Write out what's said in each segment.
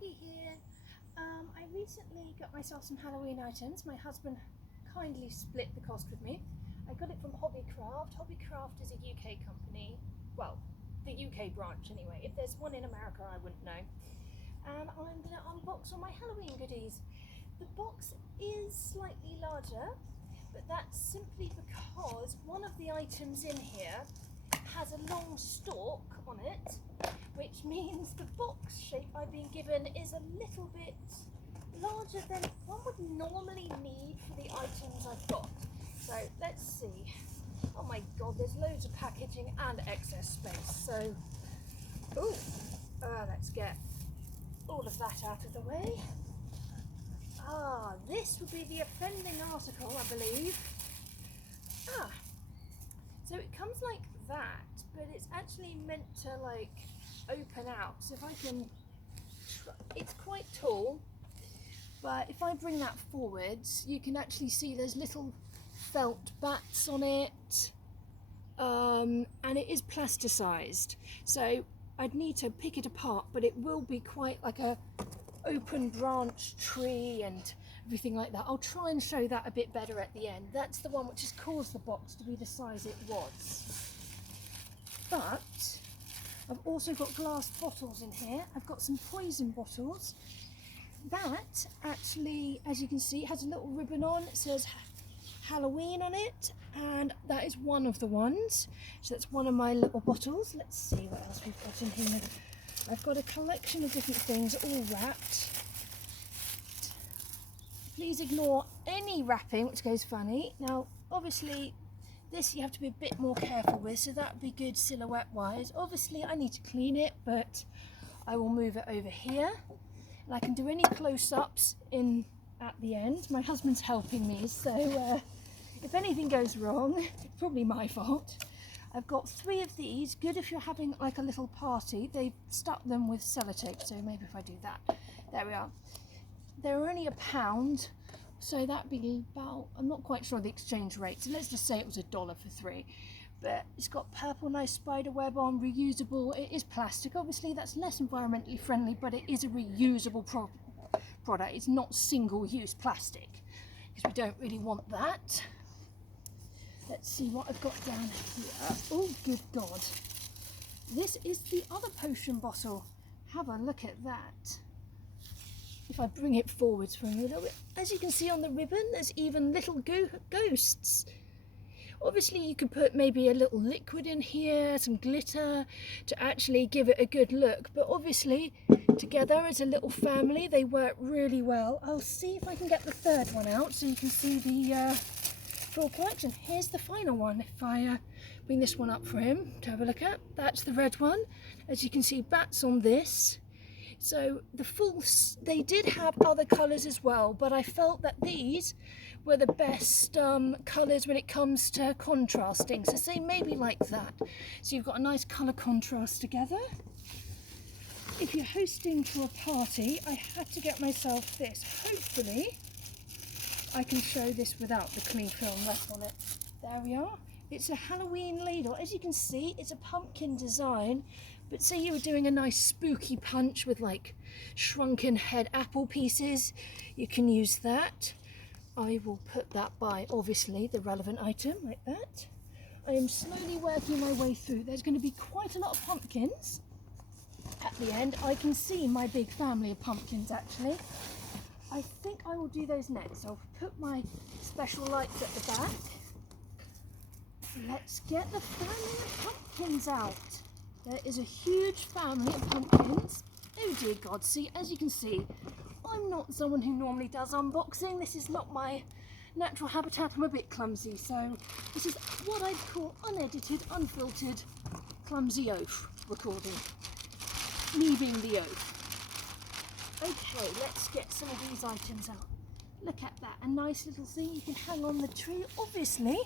Hoggy here. I recently got myself some Halloween items. My husband kindly split the cost with me. I got it from Hobbycraft. Hobbycraft is a UK company. Well, the UK branch anyway. If there's one in America, I wouldn't know. And I'm going to unbox all my Halloween goodies. The box is slightly larger, but that's simply because one of the items in here has a long stalk on it, which means the box shape I've been given is a little bit larger than one would normally need for the items I've got. So let's see. Oh my god, there's loads of packaging and excess space. So, let's get all of that out of the way. This would be the offending article, I believe. So it comes like that, but it's actually meant to like open out. So if I can, it's quite tall, but if I bring that forwards, you can actually see there's little felt bats on it, and it is plasticized. So I'd need to pick it apart, but it will be quite like a open branch tree and everything like that. I'll try and show that a bit better at the end. That's the one which has caused the box to be the size it was. But I've also got glass bottles in here. I've got some poison bottles. That actually, as you can see, has a little ribbon on. It says Halloween on it, and that is one of the ones. So that's one of my little bottles. Let's see what else we've got in here. I've got a collection of different things all wrapped. Please ignore any wrapping which goes funny. Now obviously this you have to be a bit more careful with, so that would be good silhouette wise. Obviously I need to clean it, but I will move it over here and I can do any close-ups in at the end. My husband's helping me, so if anything goes wrong, it's probably my fault. I've got 3 of these, good if you're having like a little party. They've stuck them with sellotape, so maybe if I do that. There we are. They're only £1, so that'd be about, I'm not quite sure the exchange rate, so let's just say it was $1 for 3. But it's got purple nice spider web on, reusable. It is plastic, obviously that's less environmentally friendly, but it is a reusable product. It's not single-use plastic, because we don't really want that. Let's see what I've got down here. Oh, good God. This is the other potion bottle. Have a look at that. If I bring it forwards for a little bit. As you can see on the ribbon, there's even little ghosts. Obviously, you could put maybe a little liquid in here, some glitter, to actually give it a good look. But obviously, together as a little family, they work really well. I'll see if I can get the third one out so you can see the full collection. Here's the final one. If I bring this one up for him to have a look at, that's the red one. As you can see, bats on this. So they did have other colours as well, but I felt that these were the best colours when it comes to contrasting. So say maybe like that. So you've got a nice colour contrast together. If you're hosting for a party, I had to get myself this. Hopefully I can show this without the cling film left on it. There we are. It's a Halloween ladle. As you can see, it's a pumpkin design, but say you were doing a nice spooky punch with like shrunken head apple pieces, you can use that. I will put that by, obviously, the relevant item like that. I am slowly working my way through. There's going to be quite a lot of pumpkins at the end. I can see my big family of pumpkins actually. I think I will do those next. I'll put my special lights at the back. Let's get the family of pumpkins out. There is a huge family of pumpkins. Oh dear God, see, as you can see, I'm not someone who normally does unboxing. This is not my natural habitat. I'm a bit clumsy, so this is what I'd call unedited, unfiltered, clumsy oaf recording. Me being the oaf. Okay, let's get some of these items out. Look at that, a nice little thing you can hang on the tree. Obviously,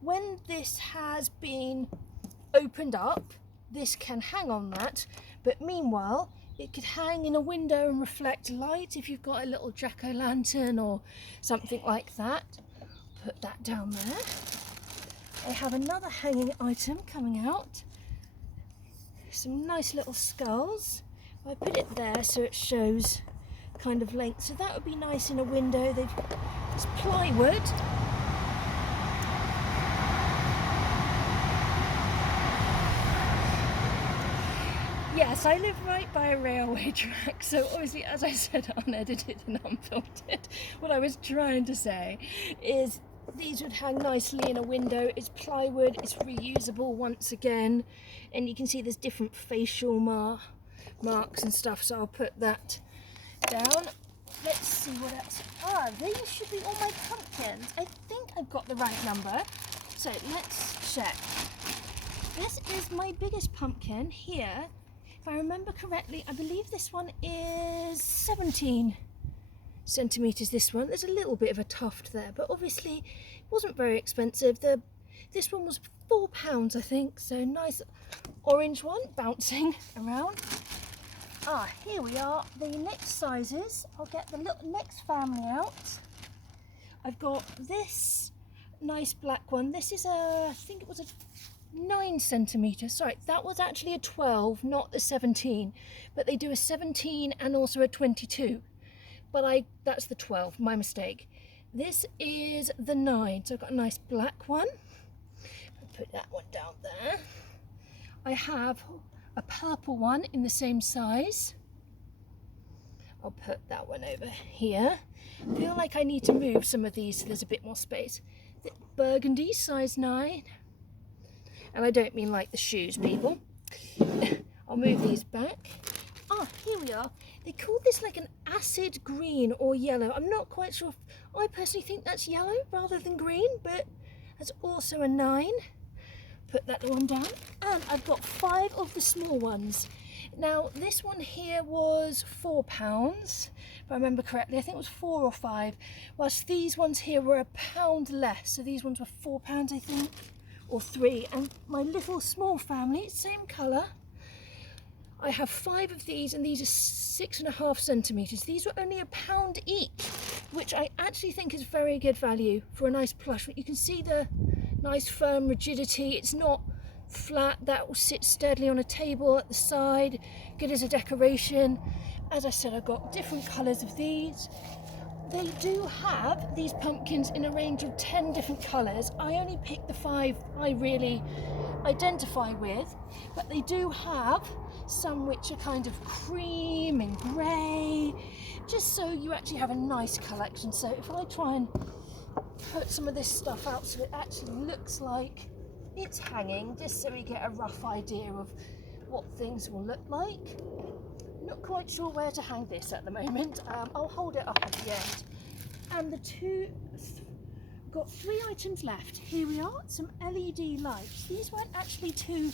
when this has been opened up, this can hang on that, but meanwhile, it could hang in a window and reflect light if you've got a little jack-o'-lantern or something like that. Put that down there. I have another hanging item coming out. Some nice little skulls. I put it there so it shows kind of length. So that would be nice in a window. It's plywood. Yes, I live right by a railway track, so obviously, as I said, unedited and unfiltered. What I was trying to say is these would hang nicely in a window. It's plywood, it's reusable once again, and you can see there's different facial marks and stuff, so I'll put that down. Let's see what else. These should be all my pumpkins. I think I've got the right number, so let's check. This is my biggest pumpkin here. If I remember correctly, I believe this one is 17 centimetres, this one. There's a little bit of a tuft there, but obviously it wasn't very expensive. This one was £4, I think, so nice orange one bouncing around. Here we are, the next sizes. I'll get the next family out. I've got this nice black one. This is I think it was a 9 centimetres. Sorry, that was actually a 12, not the 17, but they do a 17 and also a 22, but that's the 12, my mistake. This is the 9, so I've got a nice black one. I'll put that one down there. I have a purple one in the same size. I'll put that one over here. I feel like I need to move some of these so there's a bit more space. The burgundy, size 9. And I don't mean like the shoes, people. I'll move these back. Here we are. They call this like an acid green or yellow. I'm not quite sure. I personally think that's yellow rather than green, but that's also a 9. Put that one down. And I've got 5 of the small ones. Now, this one here was £4, if I remember correctly. I think it was 4 or 5, whilst these ones here were £1 less. So these ones were £4, I think, or 3. And my little small family, same colour. I have 5 of these, and these are 6.5 centimetres. These were only £1 each, which I actually think is very good value for a nice plush. You can see the nice firm rigidity. It's not flat, that will sit steadily on a table at the side, good as a decoration. As I said, I've got different colours of these. They do have these pumpkins in a range of 10 different colours. I only picked the 5 I really identify with, but they do have some which are kind of cream and grey, just so you actually have a nice collection. So if I try and put some of this stuff out so it actually looks like it's hanging, just so we get a rough idea of what things will look like. Not quite sure where to hang this at the moment. I'll hold it up at the end. And got 3 items left. Here we are, some LED lights. These weren't actually too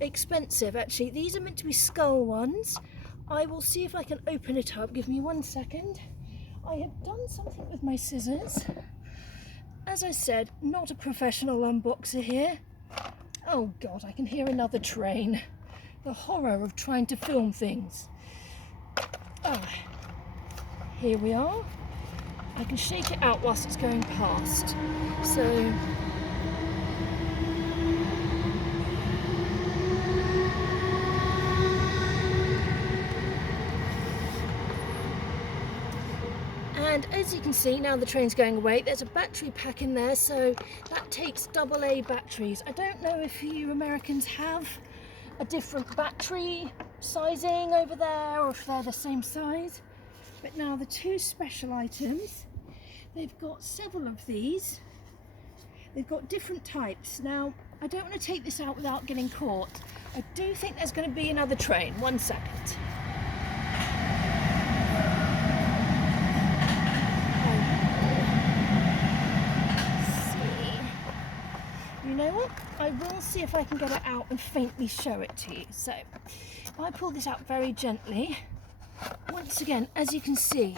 expensive, actually. These are meant to be skull ones. I will see if I can open it up. Give me 1 second. I have done something with my scissors. As I said, not a professional unboxer here. Oh God, I can hear another train. The horror of trying to film things. Here we are. I can shake it out whilst it's going past. So, and as you can see, now the train's going away, there's a battery pack in there, so that takes AA batteries. I don't know if you Americans have a different battery sizing over there, or if they're the same size. But now the 2 special items, they've got several of these. They've got different types. Now, I don't want to take this out without getting caught. I do think there's going to be another train. 1 second. You know what? I will see if I can get it out and faintly show it to you. So, if I pull this out very gently, once again, as you can see,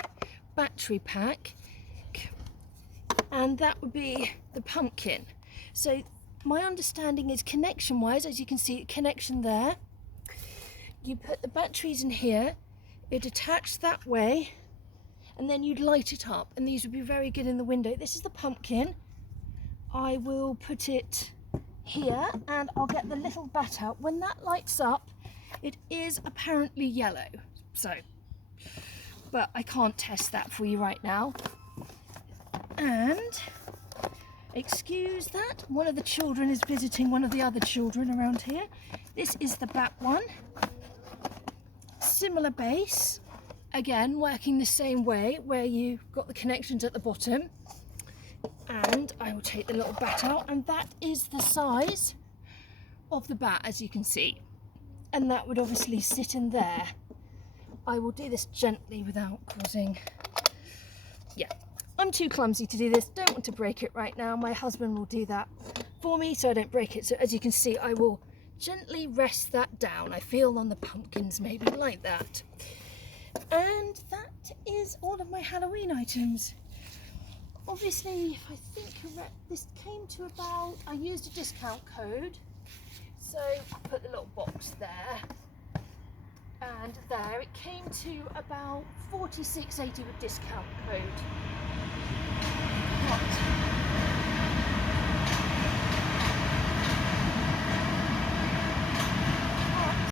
battery pack, and that would be the pumpkin. So, my understanding is connection-wise, as you can see, connection there. You put the batteries in here, it attached that way, and then you'd light it up, and these would be very good in the window. This is the pumpkin. I will put it here, and I'll get the little bat out. When that lights up, It is apparently yellow, so, but I can't test that for you right now. And excuse that, one of the children is visiting one of the other children around here. This is the bat one. Similar base, again working the same way, where you've got the connections at the bottom. And I will take the little bat out, and that is the size of the bat, as you can see. And that would obviously sit in there. I will do this gently without causing... Yeah, I'm too clumsy to do this. Don't want to break it right now. My husband will do that for me so I don't break it. So as you can see, I will gently rest that down. I feel on the pumpkins, maybe like that. And that is all of my Halloween items. Obviously, if I think correct, this came to about, I used a discount code. So I put the little box there and there. It came to about $46.80 with discount code.